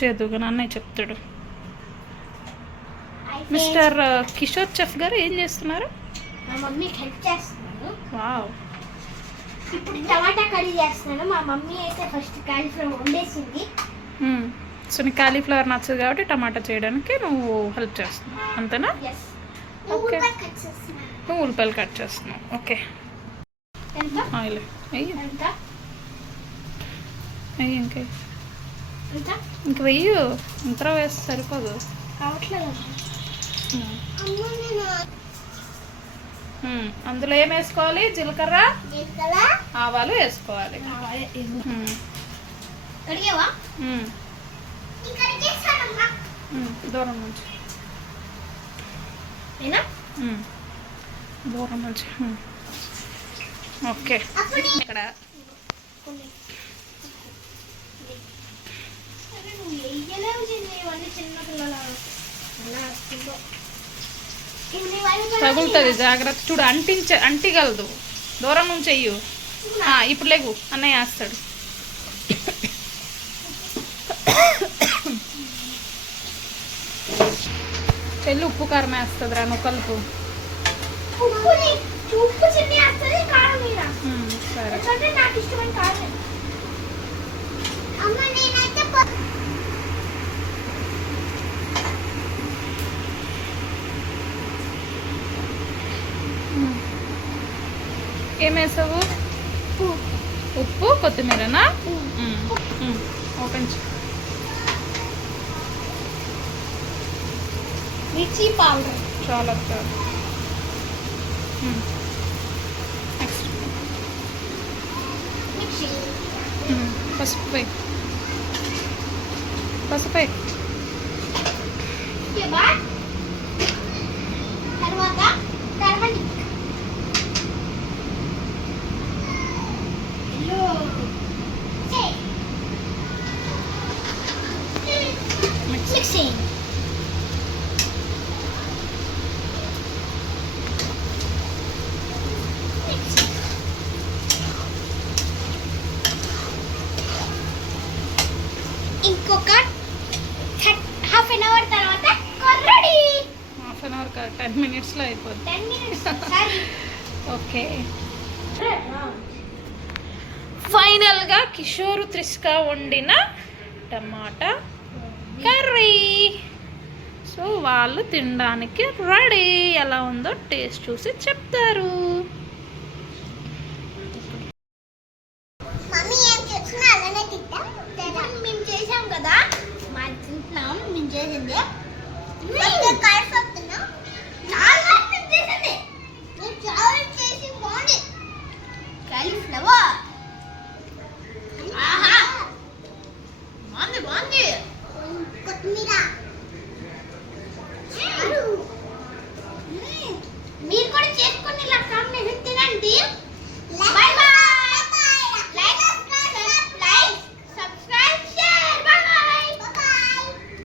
చేదుగాని అన్నయ్య చెప్తాడు. Mister Kishore chef గారు ఏం చేస్తున్నారు? మా మమ్మీకి హెల్ప్ చేస్తున్నాను. వావ్. ఇప్పుడు టమాటా కర్రీ చేస్తున్నాను. మా మమ్మీ అయితే ఫస్ట్ కాలీఫ్లవర్ వండేసింది. సో నీకు కాలీఫ్లవర్ నచ్చదు కాబట్టి టమాటా చేయడానికి నువ్వు హెల్ప్ చేస్తున్నావు అంతేనా? ఓకే, నువ్వు ఉల్లిపాయలు కట్ చేస్తున్నావు. ఓకే, ఆయిల్ వెయ్యి, ఇంక వెయ్యి, ఇంత వేస్తే సరిపోదు. అందులో ఏం వేసుకోవాలి? జీలకర్ర, ఆవాలు వేసుకోవాలి. దూరం నుంచి దూరం నుంచి. ఓకే, ఇక్కడ తగులుతుంది, జాగ్రత్త చూడు, అంటిగలదు. దూరం నుంచి వెయ్యు. ఇప్పుడు లేవు, అన్నయ్య వేస్తాడు. చెల్లి ఉప్పు కారం వేస్తుంది రా, నువ్వు కలుపు. సరే, ఏం వేసావు? ఉప్పు, కొత్తిమీరనా? ఓపెన్ మిర్చి పౌడర్ చాలా. పసుపు పసుపు తర్వాత టర్మరిక్, మిక్సింగ్. ఇంకొక హాఫ్ అన్ అవర్ తర్వాత రెడీ. హాఫ్ అన్ అవర్ కాదు, 10 minutesలో అయిపోద్ది. 10 minutes. ఓకే, ఫైనల్గా కిషోరు త్రిష్క వండిన టమాటా కర్రీ. సో వాళ్ళు తినడానికి రెడీ. ఎలా ఉందో టేస్ట్ చూసి చెప్తారు. మేము చేసాం కదా, మా తింటున్నాం. మేము చేసింది కాలీఫ్లవర్. బాగుంది. కొత్తిమీర. మీరు కూడా చేసుకొని ఇలా కాంబినేషన్ తినండి.